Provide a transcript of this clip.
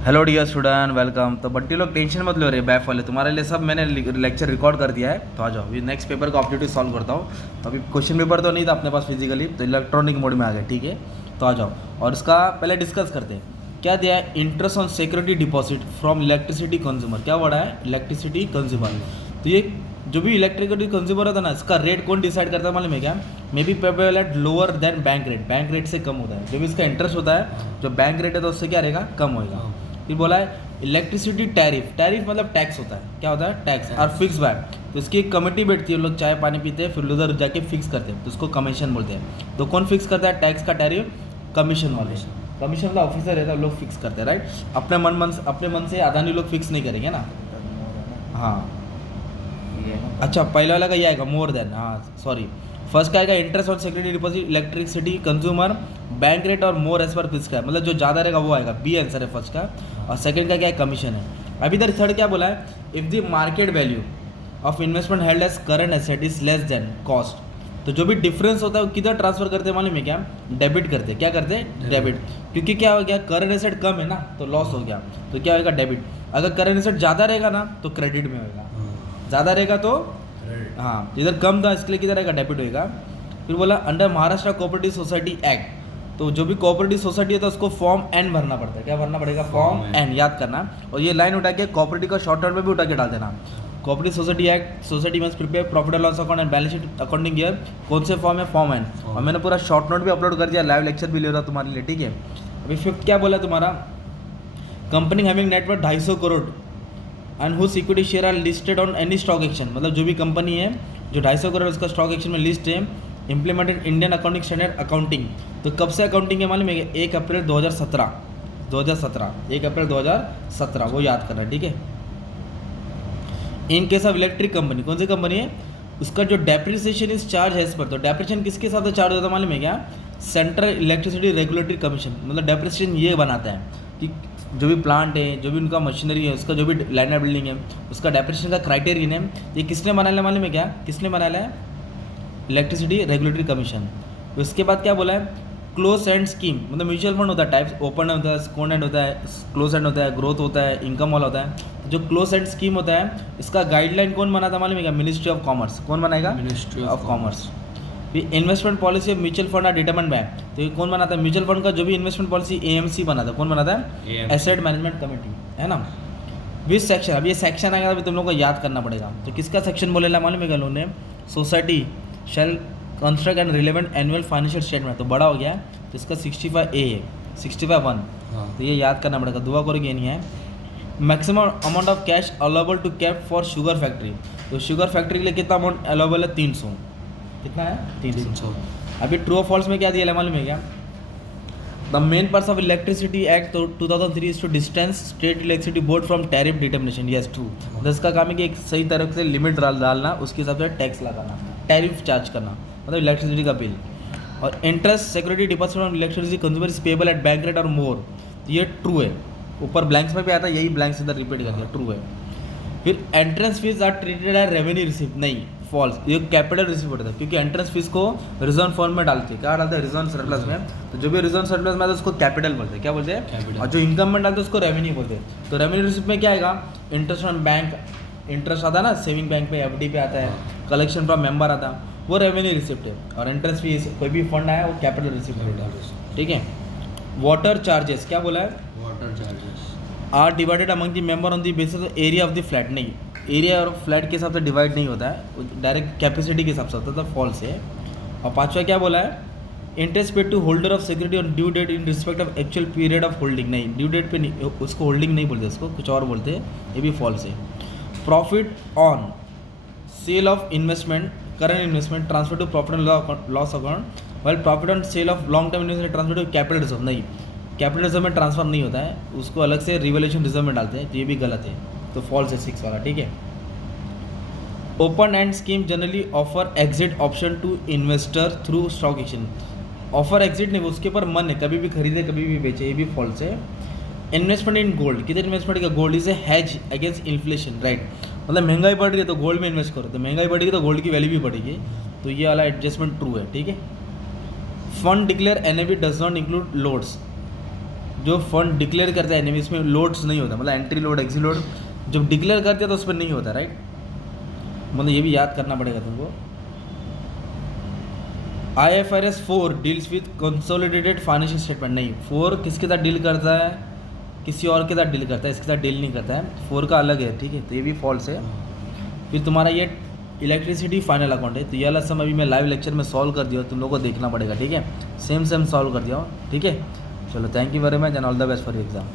Hello dear student, welcome. तो बट्टी लोग tension मत लो रे बैफ वाले, तुम्हारे लिए सब मैंने लेक्चर रिकॉर्ड कर दिया है। तो आ जाओ, अभी नेक्स्ट पेपर का ऑब्जेक्टिव सॉल्व करता हूँ। तो अभी क्वेश्चन पेपर तो नहीं था अपने पास फिजिकली, तो इलेक्ट्रॉनिक मोड में आ गए, ठीक है। तो आ जाओ और इसका पहले डिस्कस करते हैं। क्या दिया है? Interest on security deposit from electricity consumer. क्या वर्ड है? Electricity consumer. तो ये जो भी इलेक्ट्रिसिटी कंज्यूमर होता है ना, इसका रेट कौन डिसाइड करता है मालूम है क्या? May be payable at lower than bank rate. Bank rate से कम होता है। जो भी इसका इंटरेस्ट होता है, जो बैंक रेट है, तो उससे क्या रहेगा? कम होएगा। फिर बोला है इलेक्ट्रिसिटी टैरिफ। टैरिफ मतलब टैक्स होता है। क्या होता है? टैक्स। और फिक्स बैट, तो इसकी एक कमेटी बैठती है, लोग चाय पानी पीते हैं, फिर उधर जाके फिक्स करते हैं, तो उसको कमीशन बोलते हैं। तो कौन फिक्स करता है टैक्स का टैरिफ? कमीशन वाले। कमीशन वाला ऑफिसर रहता है, लोग फिक्स करते हैं, राइट। अपने मन से अदानी लोग फिक्स नहीं करेंगे ना। हाँ, अच्छा, पहले वाला का ये आएगा मोर देन। हाँ सॉरी, फर्स्ट का आएगा interest on security deposit electricity consumer bank rate और मोर एज पर प्रिस्क्राइब, मतलब जो ज़्यादा रहेगा वो आएगा। बी आंसर है फर्स्ट का। और सेकंड का क्या है? कमीशन है। अभी इधर थर्ड क्या बोला है? If the market value of investment held as current asset is less than cost. तो जो भी डिफरेंस होता है वो किधर ट्रांसफर करते हैं मालूम है क्या? डेबिट करते हैं। क्या करते हैं? डेबिट। क्योंकि क्या हो गया? करंट एसेट कम है ना, तो लॉस हो गया, तो क्या होगा? डेबिट। अगर करंट एसेट ज़्यादा रहेगा ना, तो क्रेडिट में होगा। ज़्यादा रहेगा तो हाँ, इधर कम था इसके लिए किधर रहेगा? डेबिट होएगा। फिर बोला under Maharashtra cooperative society act. तो जो भी कोऑपरेटिव सोसाइटी है तो उसको फॉर्म एन भरना पड़ता है। क्या भरना पड़ेगा? फॉर्म एन, याद करना। और ये लाइन उठा के कोऑपरेटिव का शॉर्ट टर्म में भी उठा के डाल देना। Cooperative society act, society must prepare profit and loss account and balance sheet accounting year. कौन से फॉर्म है? Form N. और मैंने पूरा शॉर्ट नोट भी अपलोड कर दिया, लाइव लेक्चर भी ले रहा तुम्हारे लिए, ठीक है। अभी फिफ्थ क्या बोला तुम्हारा? Company having net worth 250 crore and whose equity share are listed on any stock exchange. मतलब जो भी कंपनी है जो 250 करोड़ उसका स्टॉक एक्सचेंज में लिस्ट है, implemented Indian accounting standard accounting. तो कब से अकाउंटिंग है मालूम है? 1 अप्रैल 2017। 1 अप्रैल 2017, वो याद करना, ठीक है। In case of electric company, कौन सी कंपनी है? उसका जो डेप्रिसिएशन इस चार्ज है इस पर, तो डेप्रिसिएशन किसके साथ चार्ज होता है मालूम है क्या? Central electricity regulatory commission. मतलब डेप्रिसिएशन ये बनाता है कि जो भी प्लांट है, जो भी उनका मशीनरी है, उसका जो भी लैंड बिल्डिंग है, उसका डेप्रिसिएशन का क्राइटेरियन है, ये किसने बनाया है मालूम है क्या? किसने बनाया है? Electricity regulatory commission. उसके बाद क्या बोला है? क्लोज एंड स्कीम, मतलब म्यूचुअल फंड होता है टाइप्स, ओपन होता है, स्कोन एंड होता है, क्लोज एंड होता है, ग्रोथ होता है, इनकम वाला होता है। जो क्लोज एंड स्कीम होता है, इसका गाइडलाइन कौन बनाता है मालूम है क्या? Ministry of commerce. कौन बनाएगा? Ministry of commerce. फिर investment policy of mutual fund are determined by, तो ये कौन बनाता है? म्यूचुअल फंड का जो भी इन्वेस्टमेंट पॉलिसी एएमसी बनाता है। कौन बनाता है? एसेट मैनेजमेंट कमेटी, है ना। Which section? अब ये सेक्शन आएगा, अभी तुम लोग को याद करना पड़ेगा। तो किसका सेक्शन बोलेला मालूम है क्या लोगों ने? Society shall construct and relevant annual financial statement. तो बड़ा हो गया है, तो इसका 65A है, 65(1). तो ये याद करना पड़ेगा, दुआ करोगे नहीं है। Maximum amount of cash allowable to cap for sugar factory. तो शुगर फैक्ट्री के लिए कितना अमाउंट अलाउबल है? 300। कितना है? 300। अभी ट्रू और फॉल्स में क्या दिया है मालूम है क्या? The main purpose of electricity act 2003 is to distance state electricity board from tariff determination. Yes true. तो इसका काम है कि एक सही तरह से लिमिट डालना, उसके हिसाब से टैक्स लगाना, टैरिफ चार्ज करना, मतलब इलेक्ट्रिसिटी का बिल। और interest security deposit on electricity consumer is payable at bank rate और मोर। तो ये ट्रू है। ऊपर ब्लैंक्स में भी आता है, यही ब्लैंक्स इधर रिपीट कर दिया, ट्रू है। फिर entrance fees are treated as revenue receive, नहीं, फॉल्स। ये कैपिटल रिसीव होता है, क्योंकि एंट्रेंस फीस को रिजर्व फॉर्म में डालते हैं। क्या डालते हैं? रिजर्व सरप्लस में। तो जो भी रिजर्व सरप्लस में आता है उसको कैपिटल बोलते हैं। क्या बोलते हैं? और जो इनकम में डालते हैं उसको रेवेन्यू बोलते हैं। तो रेवेन्यू रिसीव में क्या आएगा? इंटरेस्ट ऑन बैंक, इंटरेस्ट आता है ना सेविंग बैंक पे, एफडी पे आता है, कलेक्शन फ्रॉम मेंबर आता है, वो रेवेन्यू रिसिप्ट है। और एंट्रेंस फीस कोई भी फंड आया वो कैपिटल रिसिप्ट होता है, ठीक है। वाटर चार्जेस, क्या बोला है? Water charges are divided among the member on the basis of area of the flat. नहीं, एरिया और फ्लैट के हिसाब से डिवाइड नहीं होता है, डायरेक्ट कैपेसिटी के हिसाब से होता है, तो फॉल्स है। और पांचवा क्या बोला है? Interest paid to holder of security on due date in respect of actual period of holding. नहीं, ड्यू डेट पे नहीं, उसको होल्डिंग नहीं बोलते, उसको कुछ और बोलते हैं, ये भी फॉल्स है। Profit on sale of investment current investment transfer to profit and loss account, while profit on sale of long term investment transfer to capital reserve. नहीं, कैपिटल रिजर्व में ट्रांसफर नहीं होता है, उसको अलग से रिवोल्यूशन रिजर्व में डालते हैं, तो ये भी गलत है, तो फॉल्स है 6 वाला, ठीक है। Open end scheme generally offer exit option to investor through stock exchange. Offer exit नहीं, उसके ऊपर मन है, कभी भी खरीदे कभी भी बेचे, ये भी फॉल्स है। इन्वेस्टमेंट इन गोल्ड, किधर इन्वेस्टमेंट का? Gold is A has against inflation, right. मतलब महंगाई बढ़ रही है तो गोल्ड में इन्वेस्ट करो, तो महंगाई बढ़ेगी तो गोल्ड की वैल्यू भी बढ़ेगी, तो ये वाला एडजस्टमेंट ट्रू है, ठीक है। Fund declare NAV does not include loads. जो फंड डिक्लेयर करता है एनएम इसमें लोड्स नहीं होता, मतलब एंट्री लोड एग्जिट लोड जब डिक्लेयर करते हैं तो उस पर नहीं होता, राइट। मतलब ये भी याद करना पड़ेगा तुमको। IFRS 4 deals with consolidated financial statement, नहीं 4 किसके साथ डील करता है, किसी और के साथ डील करता है, इसके साथ डील नहीं करता है, 4 का अलग है, ठीक है। तो ये भी फॉल्स है। फिर तुम्हारा ये इलेक्ट्रिसिटी फाइनल अकाउंट है, तो ये वाला सम अभी मैं लाइव लेक्चर में सॉल्व कर दिया, तुम लोगों को देखना पड़ेगा, ठीक है। सेम सॉल्व कर दिया, ठीक है। चलो thank you very much and all the best for exam.